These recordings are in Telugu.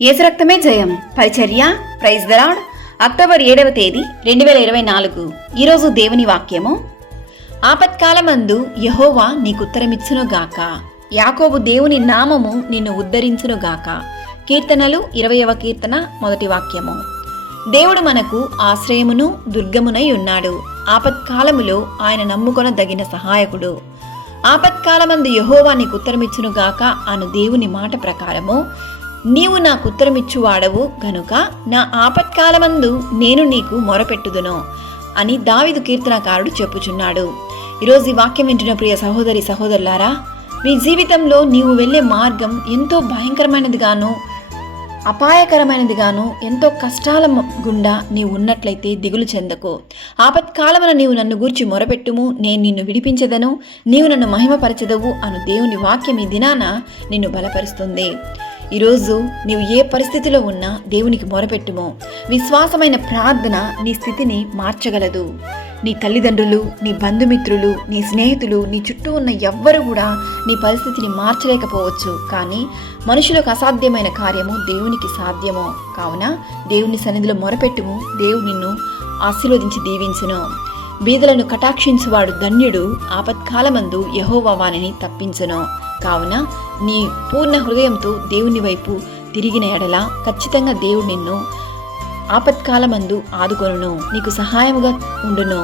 యేసు రక్తమే జయం. పరిచర్య. Praise the lord. అక్టోబర్ 7వ తేదీ 2024. ఈరోజు దేవుని వాక్యము. ఆపత్కాలమందు యెహోవా నీకుత్తరమిచ్చునుగాక. యాకోబు దేవుని నామము నిన్ను ఉద్ధరించునుగాక. కీర్తనలు 20వ కీర్తన 1వ వాక్యము. దేవుడు మనకు ఆశ్రయమును దుర్గమునై ఉన్నాడు. ఆపత్కాలములో ఆయన నమ్ముకొనదగిన సహాయకుడు. ఆపత్కాలమందు యెహోవా నీకుత్తరమిచ్చునుగాక అను దేవుని మాట ప్రకారము నీవు నాకు ఉత్తరమిచ్చువాడవు గనుక నా ఆపత్కాలమందు నేను నీకు మొరపెట్టుదును అని దావీదు కీర్తనకారుడు చెప్పుచున్నాడు. ఈరోజు ఈ వాక్యం వింటున్న ప్రియ సహోదరి సహోదరులారా, మీ జీవితంలో నీవు వెళ్ళే మార్గం ఎంతో భయంకరమైనదిగాను అపాయకరమైనదిగాను ఎంతో కష్టాల గుండా నీవు ఉన్నట్లయితే దిగులు చెందకు. ఆపత్కాలమున నీవు నన్ను గూర్చి మొరపెట్టుము, నేను నిన్ను విడిపించెదను, నీవు నన్ను మహిమపరచెదవు అను దేవుని వాక్యం ఈ దినాన నిన్ను బలపరుస్తుంది. ఈరోజు నీవు ఏ పరిస్థితిలో ఉన్నా దేవునికి మొరపెట్టుము. విశ్వాసమైన ప్రార్థన నీ స్థితిని మార్చగలదు. నీ తల్లిదండ్రులు, నీ బంధుమిత్రులు, నీ స్నేహితులు, నీ చుట్టూ ఉన్న ఎవ్వరు కూడా నీ పరిస్థితిని మార్చలేకపోవచ్చు. కానీ మనుషులకు అసాధ్యమైన కార్యము దేవునికి సాధ్యము. కావున దేవుని సన్నిధిలో మొరపెట్టుము, దేవుడు నిన్ను ఆశీర్వదించి దీవించును. బీదలను కటాక్షించువాడు ధన్యుడు. ఆపత్కాలమందు యెహోవా వానిని తప్పించును. కావున నీ పూర్ణ హృదయంతో దేవుని వైపు తిరిగిన ఎడల ఖచ్చితంగా దేవుడు నిన్ను ఆపత్కాలమందు ఆదుకొనును, నీకు సహాయముగా ఉండును.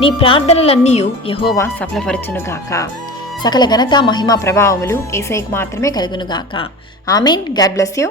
నీ ప్రార్థనలన్నీ యెహోవా సఫలపరచునుగాక. సకల ఘనత మహిమ ప్రభావములు యేసయ్యకు మాత్రమే కలుగునుగాక. ఆమేన్. God bless you.